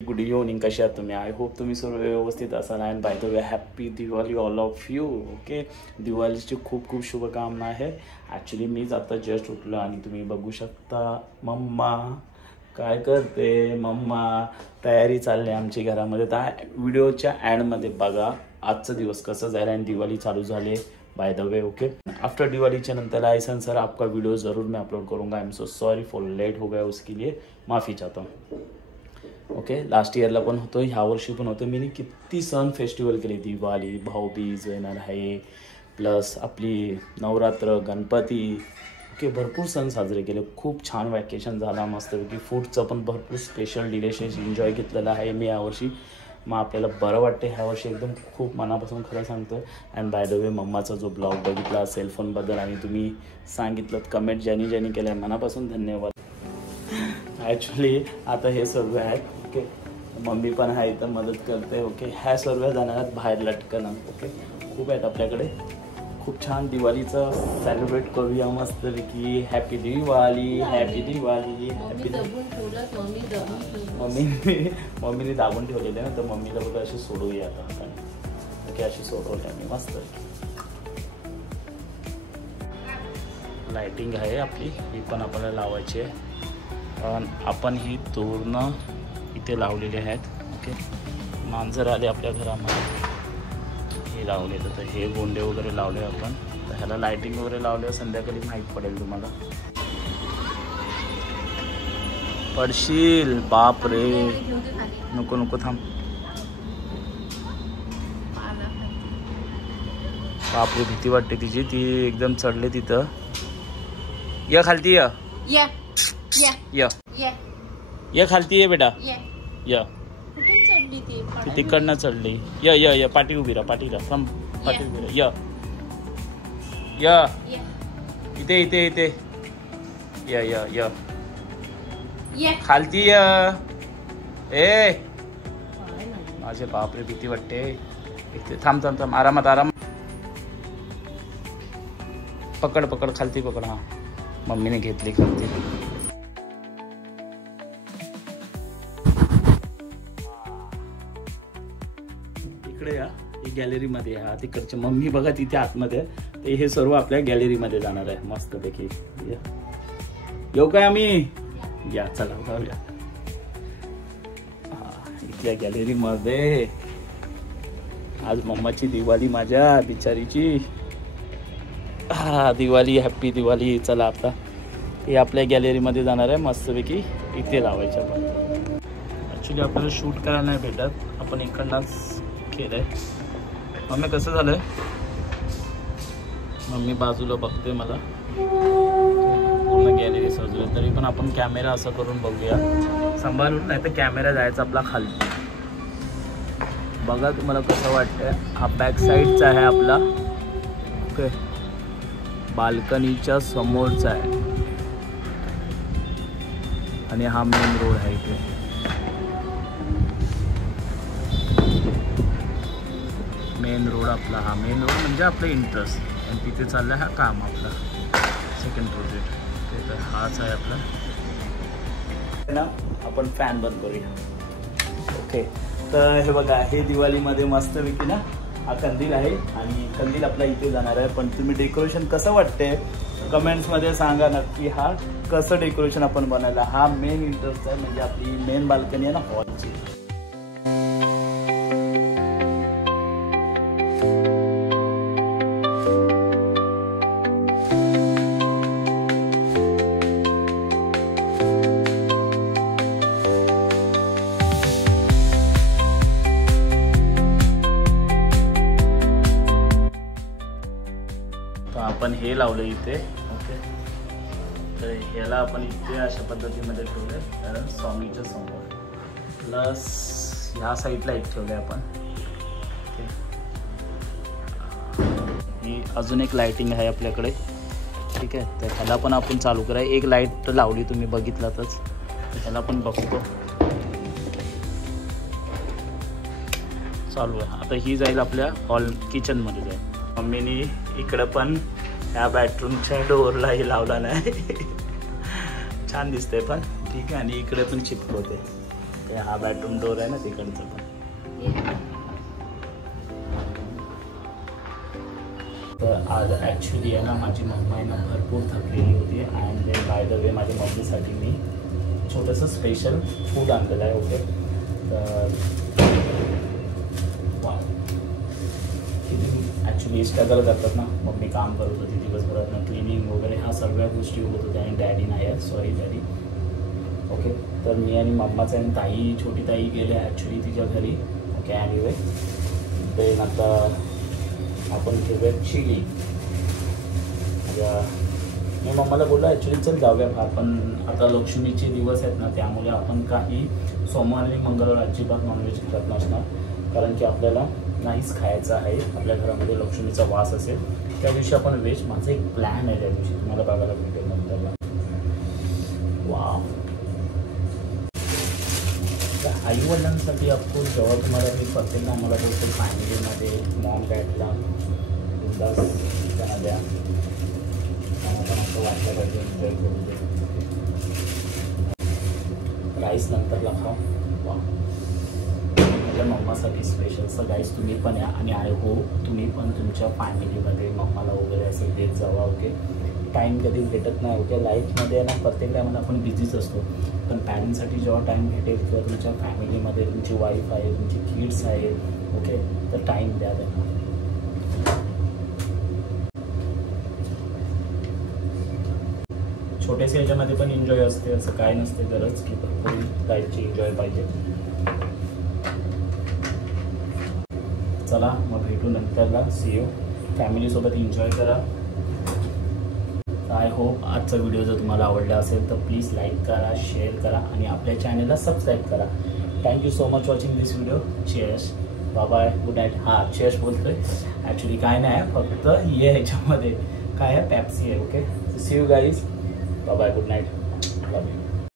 Good evening, कशा आहात तुम्ही? आय होप तुम्ही सर्व व्यवस्थित असाल. And by the way happy Diwali all of you. Okay, दिवाळीची खूप खूप शुभकामना आहे. ॲक्च्युली मीच आता जस्ट उठलो आणि तुम्ही बघू शकता मम्मा काय करते. मम्मा तयारी चालली आमची घरामध्ये. तर व्हिडिओच्या एंडमध्ये बघा आजचा दिवस कसा जाईल आणि दिवाळी चालू झाली by the way. Okay, after दिवाळीच्या नंतर लाइसेंस सर आपका वीडियो ज़रूर मैं अपलोड करूँगा. I am so sorry for late हो गया, उसके लिए माफ़ी चाहता हूँ. ओके, लास्ट इयरला पण होतो, ह्या वर्षी पण होतं. मी किती सण फेस्टिवल केले. दिवाळी, भाऊबीज येणार आहे, प्लस आपली नवरात्र, गणपती. ओके, भरपूर सण साजरे केले. खूप छान वॅकेशन झाला मस्तपैकी. फूडचं पण भरपूर स्पेशल डिलिशियस एन्जॉय घेतलेलं आहे मी यावर्षी. मग आपल्याला बरं वाटते ह्या वर्षी एकदम खूप मनापासून खरं सांगतो. अँड बाय द वे मम्माचा जो ब्लॉग बघितला सेलफोनबद्दल आणि तुम्ही सांगितलं कमेंट ज्यांनी केलं आहे मनापासून धन्यवाद. ॲक्च्युली आता हे सर्व आहेत. ओके, मम्मी पण आहे तर मदत करते. ओके, ह्या सर्व जाणार आहेत बाहेर लटकन. ओके, खूप आहेत आपल्याकडे. खूप छान दिवाळीचं सेलिब्रेट करूया मस्तपैकी. Happy Diwali, happy Diwali, happy. मम्मीने दाबून ठेवलेले ना, तर मम्मीला बघा अशी सोडवूया आता. ओके, अशी सोडवली आम्ही मस्त. लाइटिंग आहे आपली, ही पण आपल्याला लावायची आहे. आपण ही तोरणं इथे लावलेली आहेत. ओके, मांजर आले आपल्या घरामध्ये, हे लावले. तर हे गोंडे वगैरे लावले आपण. तर ह्याला लाइटिंग वगैरे लावले, संध्याकाळी माहीत पडेल तुम्हाला. पडशील, बाप रे. नको नको, थांब. बाप रे, भीती वाटते तिची. ती एकदम चढले तिथं. या खालती या. या खालती ये बेटा. या ती तिकडनं चढली. या पाठी उभी राहा, पाठीला थांब, पाठी उभी राहा. या इथे इथे इथे. या खालती या. ए माझे बापरे, भीती वाटते. इथे थांब थांब थांब, आरामात आरामात. पकड खालती पकड. हा, मम्मीने घेतली खालती. इकडे या, ही गॅलरीमध्ये या. तिकडचे मम्मी बघा तिथे आतमध्ये. ते हे सर्व आपल्या गॅलरीमध्ये जाणार आहे मस्तपैकी. येऊ काय आम्ही? या चला जाऊया. इथल्या गॅलरीमध्ये आज मम्माची दिवाळी, माझ्या बिचारीची. दिवाळी, हॅपी दिवाळी. चला आता हे आपल्या गॅलरीमध्ये जाणार आहे मस्तपैकी. इथे लावायचं आपण. ॲक्च्युली आपल्याला शूट करायला नाही भेटत, आपण इकडनंच केलंय. मम्मी कसं झालंय? मम्मी बाजूला बघते मला. पूर्ण गॅलरी सजवली, तरी पण आपण कॅमेरा असं करून बघूया सांभाळून, नाही तर कॅमेरा जायचा आपला खाली. बघा तुम्हाला कसं वाटतंय. हा बॅक साईडचा आहे आपला. ओके, बाल्कनीच्या समोरचा आहे आणि हा मेन रोड आहे इथे. मेन रोड आपला, हा मेन रोड म्हणजे आपलं इंटरेस्ट. आणि तिथे चाललं हा काम आपला सेकंड प्रोजेक्ट. ते तर हाच आहे आपला ना. आपण फॅन बंद करूया. ओके, तर हे बघा, हे दिवाळीमध्ये मस्तपैकी ना हा कंदील आहे आणि कंदील आपला इथे जाणार आहे. पण तुम्ही डेकोरेशन कसं वाटते कमेंट्समध्ये सांगा नक्की. हा कसं डेकोरेशन आपण बनायला, हा मेन इंटरेस्ट आहे. म्हणजे आपली मेन बाल्कनी आहे ना हॉलची. आपण हे लावलं इथे. ओके, तर ह्याला आपण इथे अशा पद्धतीमध्ये ठेवले, कारण स्वामीच्या समोर. प्लस ह्या साईडला एक ठेवले आपण. ओके, ही अजून एक लाइटिंग आहे आपल्याकडे. ठीक आहे, तर ह्याला पण आपण चालू करा. एक लाईट लावली तुम्ही बघितलातच, तर ह्याला पण बघतो चालू आहे. आता ही जाईल आपल्या हॉल किचनमध्ये जाईल. मम्मीने इकडं पण ह्या बेडरूमच्या डोअरलाही लावला नाही. छान दिसतंय पण. ठीक आहे, आणि इकडे पण चिपकवते. ओके, हा बेडरूम डोर आहे ना तिकडचं पण. तर आज ॲक्च्युली आहे ना माझी मम्मा आहे ना भरपूर थकलेली होती अँड बाय द वे माझ्या मम्मीसाठी मी छोटंसं स्पेशल फूड आणलेलं आहे. ओके, तर ॲक्च्युली स्ट्रगल करतात ना, मम्मी काम करत होती दिवसभरात ना, क्लिनिंग वगैरे ह्या सगळ्या गोष्टी होत होत्या आणि डॅडी नाही आहे, सॉरी डॅडी. ओके, तर मी आणि मम्माचं आणि ताई, छोटी ताई गेले ॲक्च्युली तिच्या घरी. ओके, एनिवे देन आता आपण घेऊया चिली. मी मम्माला बोललो ॲक्च्युली चल जाऊया बाहेर, पण आता लक्ष्मीचे दिवस आहेत ना, त्यामुळे आपण काही सोमवार आणि मंगळवार अजिबात नॉनव्हेज खात नसणार, कारण की आपल्याला नाहीच खायचं आहे. आपल्या घरामध्ये लक्ष्मीचा वास असेल त्या दिवशी आपण व्हेज. माझा एक प्लॅन आहे त्या दिवशी, तुम्हाला बघायला भेटेल नंतरला. वा, आईवडिलांसाठी ऑफकोर्स जेव्हा तुम्हाला मी प्रत्येकदा मला बोलतो फॅमिलीमध्ये मॉम डॅडला बिंदास त्यांना द्या, त्यांना पण असं वाटलं पाहिजे एन्जॉय करू दे. राईस नंतरला खाऊ. वा, माझ्या मम्मासाठी स्पेशल. सर गाईस तुम्ही पण या आणि आय होप तुम्ही पण तुमच्या फॅमिलीमध्ये मम्माला वगैरे असं देत जावा. ओके, टाईम कधी भेटत नाही. ओके, लाईफमध्ये ना प्रत्येक टायमाला आपण बिझीच असतो, पण पॅरेंट्ससाठी जेव्हा टाईम भेटेल किंवा तुमच्या फॅमिलीमध्ये तुमची वाईफ आहे, तुमची किड्स आहे, ओके, तर टाईम द्या त्यांना. छोट्याशा ह्याच्यामध्ये पण एन्जॉय असते, असं काय नसते गरज की भरपूर लाईफची एन्जॉय पाहिजे. चला मग भेटू नंतरला. See you. फॅमिलीसोबत एन्जॉय करा. आय होप आजचा व्हिडिओ जर तुम्हाला आवडला असेल तर प्लीज लाईक करा, शेअर करा आणि आपल्या चॅनलला सबस्क्राईब करा. Thank you so much watching this video. Cheers, bye bye, good night. हां, चेअर्स बोलतोय ॲक्च्युली काय नाही आहे, फक्त ये ह्याच्यामध्ये काय आहे, पेप्सी आहे. Okay, see you guys, bye bye, good night, love you.